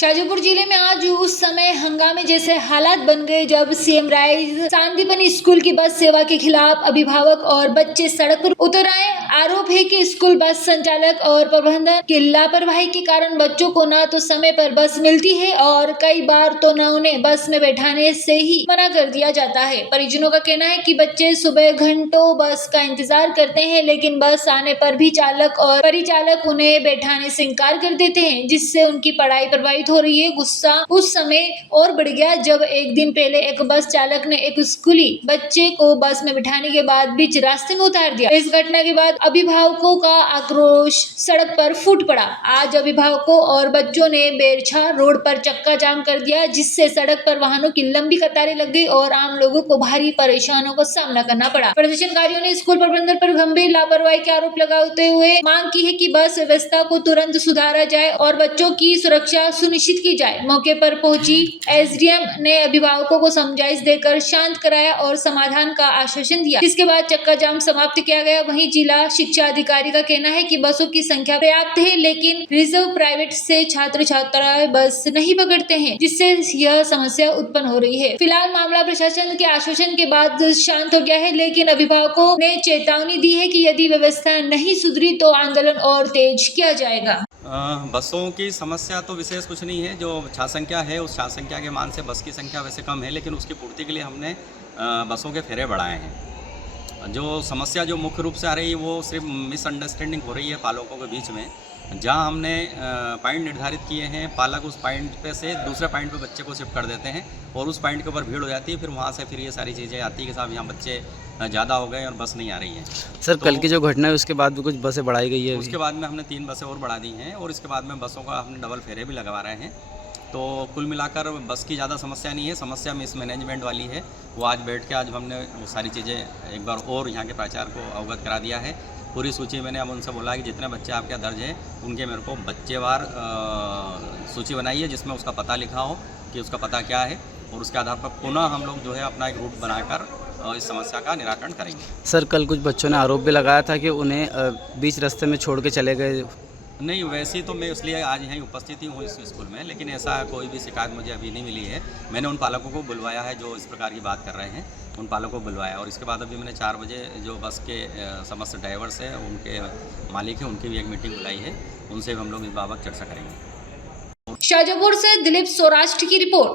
शाजापुर जिले में आज उस समय हंगामे जैसे हालात बन गए जब सीएम राइज शांतिवन स्कूल की बस सेवा के खिलाफ अभिभावक और बच्चे सड़क पर उतर आए। आरोप है कि स्कूल बस संचालक और प्रबंधन की लापरवाही के कारण बच्चों को न तो समय पर बस मिलती है और कई बार तो न उन्हें बस में बैठाने से ही मना कर दिया जाता है। परिजनों का कहना है कि बच्चे सुबह घंटों बस का इंतजार करते हैं, लेकिन बस आने पर भी चालक और परिचालक उन्हें बैठाने से इनकार कर देते हैं, जिससे उनकी पढ़ाई प्रभावित हो रही है। गुस्सा उस समय और बढ़ गया जब एक दिन पहले एक बस चालक ने एक स्कूली बच्चे को बस में बिठाने के बाद बीच रास्ते में उतार दिया। इस घटना के बाद अभिभावकों का आक्रोश सड़क पर फूट पड़ा। आज अभिभावकों और बच्चों ने बेरछा रोड पर चक्का जाम कर दिया, जिससे सड़क पर वाहनों की लंबी कतारें लग गई और आम लोगों को भारी परेशानियों का सामना करना पड़ा। प्रदर्शनकारियों ने स्कूल प्रबंधन पर गंभीर लापरवाही के आरोप लगाते हुए मांग की है कि बस व्यवस्था को तुरंत सुधारा जाए और बच्चों की सुरक्षा सुनिश्चित की जाए। मौके पर पहुंची एसडीएम ने अभिभावकों को समझाइश देकर शांत कराया और समाधान का आश्वासन दिया, जिसके बाद चक्का जाम समाप्त किया गया। वहीं जिला शिक्षा अधिकारी का कहना है कि बसों की संख्या पर्याप्त है, लेकिन रिजर्व प्राइवेट से छात्र छात्राएं बस नहीं पकड़ते हैं, जिससे यह समस्या उत्पन्न हो रही है। फिलहाल मामला प्रशासन के आश्वासन के बाद शांत हो गया है, लेकिन अभिभावकों ने चेतावनी दी है कि यदि व्यवस्था नहीं सुधरी तो आंदोलन और तेज किया जाएगा। बसों की समस्या तो विशेष कुछ नहीं है। जो छात्र संख्या है उस छात्र संख्या के मान से बस की संख्या वैसे कम है, लेकिन उसकी पूर्ति के लिए हमने बसों के फेरे बढ़ाए हैं। जो समस्या जो मुख्य रूप से आ रही है वो सिर्फ मिसअंडरस्टैंडिंग हो रही है पालकों के बीच में। जहां हमने पॉइंट निर्धारित किए हैं, पालक उस पॉइंट पे से दूसरे पॉइंट पे बच्चे को शिफ्ट कर देते हैं और उस पॉइंट के ऊपर भीड़ हो जाती है। फिर वहाँ से फिर ये सारी चीज़ें आती है कि साहब यहाँ बच्चे ज़्यादा हो गए और बस नहीं आ रही है। सर तो कल की जो घटना है उसके बाद भी कुछ बसें बढ़ाई गई है। उसके बाद में हमने 3 बसें और बढ़ा दी हैं और इसके बाद में बसों का हमने डबल फेरे भी लगवा रहे हैं। तो कुल मिलाकर बस की ज़्यादा समस्या नहीं है, समस्या मिसमैनेजमेंट वाली है। वो आज बैठ के आज हमने वो सारी चीज़ें एक बार और यहाँ के प्राचार्य को अवगत करा दिया है। पूरी सूची मैंने अब उनसे बोला कि जितने बच्चे आपके दर्ज हैं उनके मेरे को बच्चेवार सूची बनाइए, जिसमें उसका पता लिखा हो कि उसका पता क्या है, और उसके आधार पर पुनः हम लोग जो है अपना एक रूट बनाकर इस समस्या का निराकरण करेंगे। सर कल कुछ बच्चों ने आरोप भी लगाया था कि उन्हें बीच रास्ते में छोड़ के चले गए। नहीं, वैसे तो मैं इसलिए आज यहीं उपस्थित ही हूँ इस स्कूल में, लेकिन ऐसा कोई भी शिकायत मुझे अभी नहीं मिली है। मैंने उन पालकों को बुलवाया है जो इस प्रकार की बात कर रहे हैं, उन पालकों को बुलवाया और इसके बाद अभी मैंने 4 बजे जो बस के समस्त ड्राइवर्स हैं, उनके मालिक हैं, उनकी भी एक मीटिंग बुलाई है। उनसे हम लोग इस बाबत चर्चा करेंगे। शाजापुर से दिलीप सौराष्ट्र की रिपोर्ट।